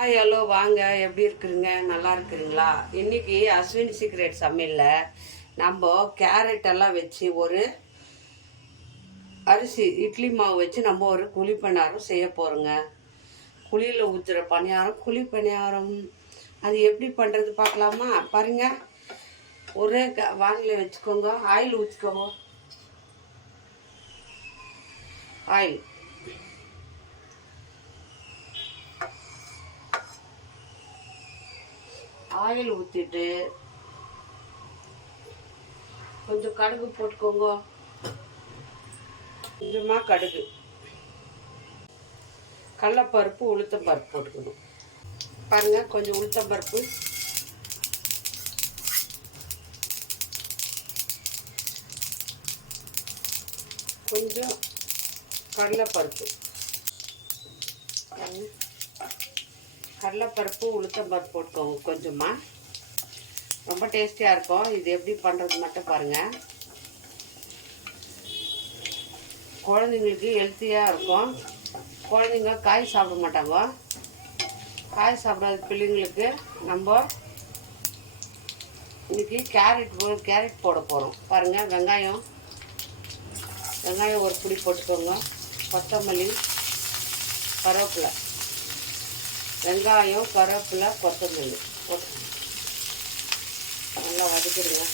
Hi hello வாங்க, எப்படி இருக்கிறீங்க? நல்லா இருக்கிறீங்களா? இன்றைக்கி அஸ்வின் சீக்ரெட் சமையலில் நம்ம கேரட் எல்லாம் வச்சு ஒரு அரிசி இட்லி மாவு வச்சு நம்ம ஒரு குழி பணியாரம் செய்ய போகிறோங்க. குழியில் ஊற்றுற பணியாரம் குழி பணியாரம். அது எப்படி பண்ணுறது பார்க்கலாமா? பாருங்கள், ஒரே வானிலை வச்சுக்கோங்க, ஆயில் ஊற்றிக்கோங்க. ஆயில் ஊற்றிட்டு கொஞ்சம் கடுகு போட்டுக்கோங்க. கொஞ்சமாக கடுகு, கடலைப்பருப்பு, உளுத்தம்பருப்பு போட்டுக்கணும். பாருங்கள், கொஞ்சம் உளுத்தம்பருப்பு, கொஞ்சம் கடலைப்பருப்பு, கடலைப்பருப்பு உளுத்தம்பருப்பு போட்டுக்கோங்க கொஞ்சமாக. ரொம்ப டேஸ்டியாக இருக்கும். இது எப்படி பண்ணுறது மட்டும் பாருங்கள். குழந்தைங்களுக்கு ஹெல்த்தியாக இருக்கும். குழந்தைங்க காய் சாப்பிட மாட்டாங்க. காய் சாப்பிடாத பிள்ளைங்களுக்கு நம்ம இன்றைக்கி கேரட் போட போகிறோம். பாருங்கள், வெங்காயம் ஒரு பிடி போட்டுக்கோங்க. கொத்தமல்லி, கருவேப்பிலை, வெங்காயம், கருவேப்பிலை, கொத்தமல்லி போட்டு நல்லா வதக்கிடுங்க.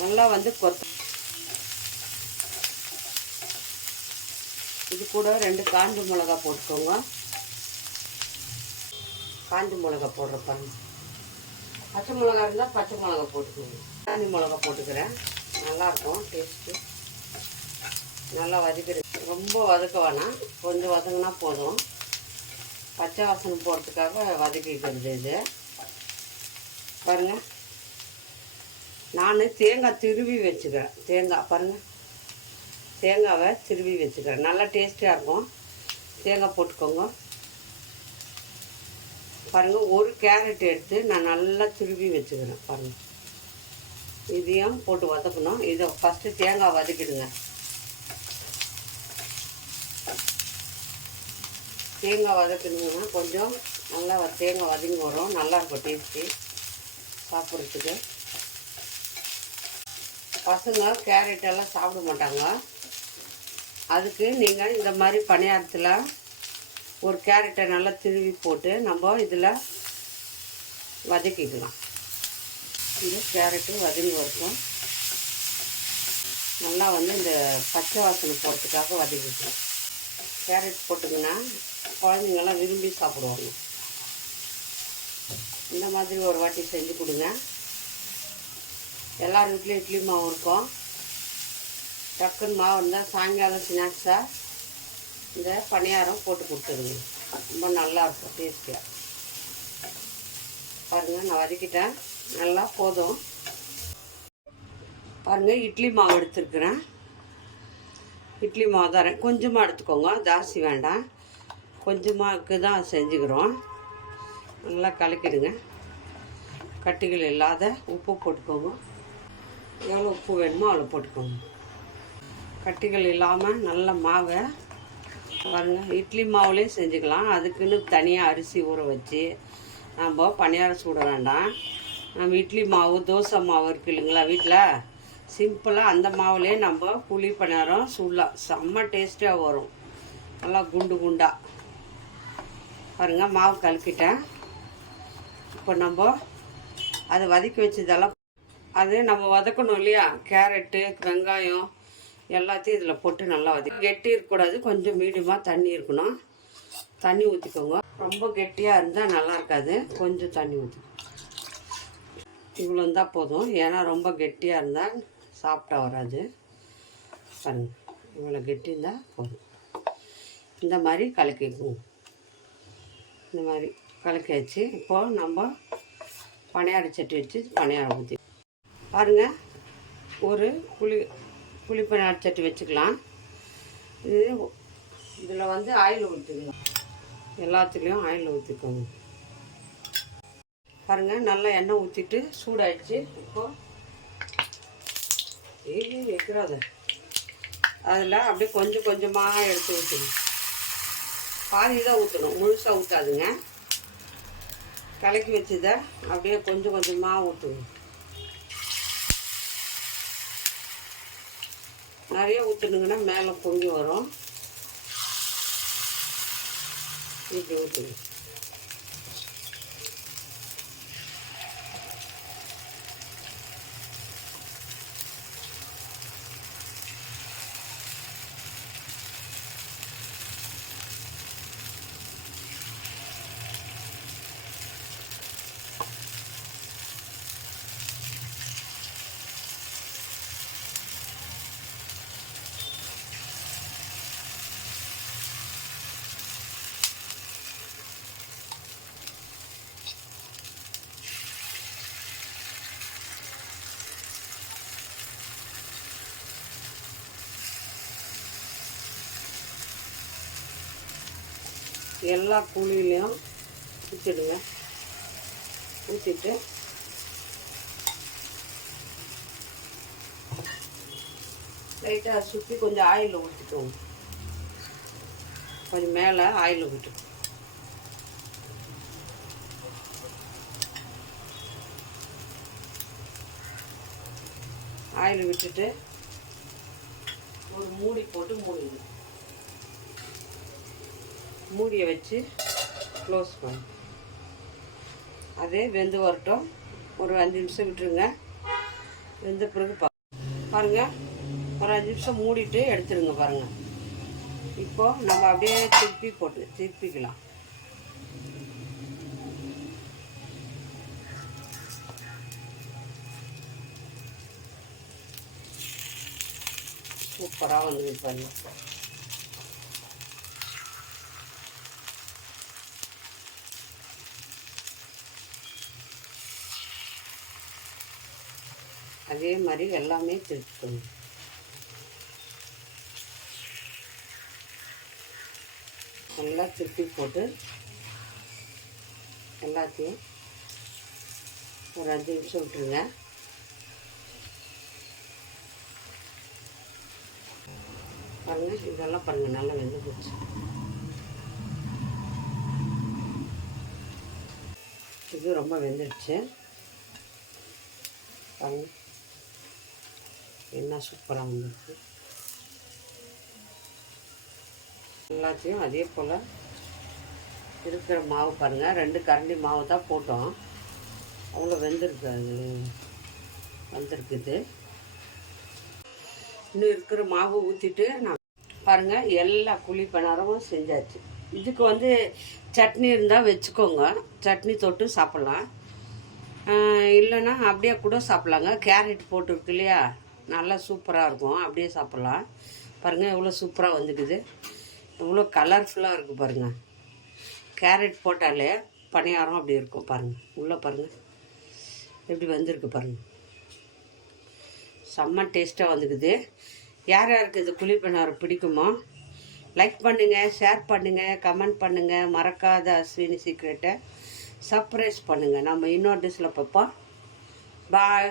நல்லா இது கூட 2 காஞ்ச மிளகா போட்டுக்கோங்க. காஞ்ச மிளகா போடுற பாருங்க. பச்சை மிளகா இருந்தால் பச்சை மிளகா போட்டுக்கோங்க. காஞ்ச மிளகா போட்டுக்கிறேன், நல்லாயிருக்கும் டேஸ்ட்டு. நல்லா வதக்கிடுங்க. ரொம்ப வதக்க வேணாம், கொஞ்சம் வதங்கினா போதும். பச்சை வாசனை போடுறதுக்காக வதக்கிக்கிறது இது. பாருங்கள், நான் தேங்காய் திருவி வச்சுக்கிறேன். தேங்காய் பாருங்கள், தேங்காவை திருவி வச்சுக்கிறேன். நல்லா டேஸ்டியாக இருக்கும். தேங்காய் போட்டுக்கோங்க. பாருங்கள், ஒரு கேரட் எடுத்து நான் நல்லா திருவி வச்சுக்கிறேன். பாருங்கள், இதையும் போட்டு வதக்கணும். இதை ஃபஸ்ட்டு தேங்காய் வதக்கிடுங்க. தேங்காய் வதக்கணுங்கன்னா கொஞ்சம் நல்லா தேங்காய் வதங்கி வரும். நல்லாயிருக்கும் டேஸ்ட்டு சாப்பிட்றதுக்கு. பசங்க கேரட் எல்லாம் சாப்பிட மாட்டாங்க. அதுக்கு நீங்கள் இந்த மாதிரி பணியாரத்தில் ஒரு கேரட்டை நல்லா திருவி போட்டு நம்ம இதில் வதக்கிக்கலாம். இந்த கேரட்டு வதங்கி வரணும். நல்லா இந்த பச்சை வாசனை போகிறதுக்காக வதக்கிக்கலாம். கேரட் போட்டிங்கன்னா குழந்தைங்கள்லாம் விரும்பி சாப்பிடுவாங்க. இந்த மாதிரி ஒரு வாட்டி செஞ்சு கொடுங்க. எல்லார் வீட்லேயும் இட்லி மாவு இருக்கும். டக்குன்னு மாவு இருந்தால் சாயங்காலம் ஸ்நாக்ஸாக இந்த பணியாரம் போட்டு கொடுத்துருங்க. ரொம்ப நல்லாயிருக்கும் டேஸ்டியாக. பாருங்கள், நான் வதக்கிட்டேன். நல்லா போதும். பாருங்கள், இட்லி மாவு எடுத்துருக்குறேன். இட்லி மாவு தரேன், கொஞ்சமாக எடுத்துக்கோங்க, ஜாஸ்தி வேண்டாம். கொஞ்சமாக்கு தான் செஞ்சுக்கிறோம். நல்லா கலக்கிடுங்க. கட்டிகள் இல்லாத உப்பு போட்டுக்கோங்க. எவ்வளோ உப்பு வேணுமோ அவ்வளோ போட்டுக்கோங்க. கட்டிகள் இல்லாமல் நல்ல மாவை பாருங்கள். இட்லி மாவுலேயே செஞ்சுக்கலாம். அதுக்குன்னு தனியாக அரிசி ஊற வச்சு நம்ம பணியாரம் சுட வேண்டாம். நம்ம இட்லி மாவு, தோசை மாவு இருக்குது இல்லைங்களா வீட்டில், சிம்பிளாக அந்த மாவுலேயே நம்ம புளி பணியாரம் சுடலாம். செம்ம டேஸ்ட்டாக வரும். நல்லா குண்டு குண்டாக. பாருங்கள், மாவு கலக்கிட்டேன். இப்போ நம்ம அதை வதக்கி வச்சதெல்லாம் அது நம்ம வதக்கணும் இல்லையா? கேரட்டு, வெங்காயம் எல்லாத்தையும் இதில் போட்டு நல்லா கெட்டி இருக்கக்கூடாது. கொஞ்சம் மீடியமாக தண்ணி இருக்கணும். தண்ணி ஊற்றிக்கோங்க. ரொம்ப கெட்டியாக இருந்தால் நல்லா இருக்காது. கொஞ்சம் தண்ணி ஊற்றி இவ்வளோ இருந்தால் போதும். ஏன்னா ரொம்ப கெட்டியாக இருந்தால் சாப்பிட்டா வராது. பாருங்கள், இவ்வளோ கெட்டி இருந்தால் போதும். இந்த மாதிரி கலக்கிக்குவோம். இந்த மாதிரி கலக்கி வச்சு இப்போது நம்ம பணியார சட்டி வச்சு பணியாரம் ஊற்றி பாருங்கள். ஒரு புளி பணியார சட்டி வச்சுக்கலாம். இதில் ஆயில் ஊற்றிக்கலாம். எல்லாத்துலேயும் ஆயில் ஊற்றிக்கோங்க. பாருங்கள், நல்லா எண்ணெய் ஊற்றிட்டு சூடாயிடுச்சு. இப்போது வைக்கிறாத அதில் அப்படியே கொஞ்சம் கொஞ்சமாக எடுத்து ஊற்றுங்க. பாதி தான் ஊற்றணும், முழுசாக ஊற்றாதுங்க. கலக்கி வச்சதை அப்படியே கொஞ்சம் கொஞ்சமாக ஊற்றுங்க. நிறைய ஊற்றுனுங்கன்னா மேலே பொங்கி வரும். இப்படி ஊற்றுங்க. எல்லா கூலிலையும் ஊற்றிடுங்க. ஊற்றிட்டு லைட்டாக சுற்றி கொஞ்சம் ஆயில் ஊற்றிக்கோங்க. கொஞ்சம் மேலே ஆயில் விட்டு ஆயில் விட்டுட்டு ஒரு மூடி போட்டு மூடிடுங்க. மூடியை வச்சு க்ளோஸ் பண்ணு. அதே வெந்து வரட்டும். ஒரு 5 நிமிஷம் விட்டுருங்க. வெந்த பிறகு பாருங்கள், ஒரு 5 நிமிஷம் மூடிட்டு எடுத்துருங்க. பாருங்கள், இப்போது நம்ம அப்படியே திருப்பிக்கலாம். சூப்பராக வந்து பாருங்கள். அதே மாதிரி எல்லாமே திருப்பிக்கணும். நல்லா திருப்பி போட்டு எல்லாத்தையும் ஒரு 5 நிமிஷம் விட்டுருங்க. பாருங்கள், இதெல்லாம் பாருங்கள், நல்லா வெந்து போச்சு. இது ரொம்ப வெந்துடுச்சு. பாருங்கள், என்ன சூப்பராக வந்துருக்கு. எல்லாத்தையும் அதே போல் இருக்கிற மாவு பாருங்கள், 2 கரண்டி மாவு தான் போட்டோம். அவ்வளோ வெந்திருக்கு, அது வந்திருக்குது. இன்னும் இருக்கிற மாவு ஊற்றிட்டு நான் பாருங்கள் எல்லா குழி பணியாரமும் செஞ்சாச்சு. இதுக்கு வந்து சட்னி இருந்தால் வச்சுக்கோங்க, சட்னி தொட்டு சாப்பிட்லாம். இல்லைன்னா அப்படியே கூட சாப்பிட்லாங்க. கேரட் போட்டுருக்கு இல்லையா, நல்லா சூப்பராக இருக்கும், அப்படியே சாப்பிட்லாம். பாருங்கள் எவ்வளோ சூப்பராக வந்துக்குது, எவ்வளோ கலர்ஃபுல்லாக இருக்குது பாருங்கள். கேரட் போட்டாலே பணியாரம் அப்படி இருக்கும் பாருங்கள். உள்ளே பாருங்கள் எப்படி வந்திருக்கு பாருங்கள், செம்ம டேஸ்ட்டாக வந்துக்குது. யார் யாருக்கு இது குழி பணியாரம் பிடிக்குமோ லைக் பண்ணுங்கள், ஷேர் பண்ணுங்கள், கமெண்ட் பண்ணுங்கள். மறக்காத அஸ்வினி சீக்ரெட்டை சப்ஸ்கிரைப் பண்ணுங்கள். நம்ம இன்னொரு டிஷ்ஷில் பார்ப்போம். பாய்.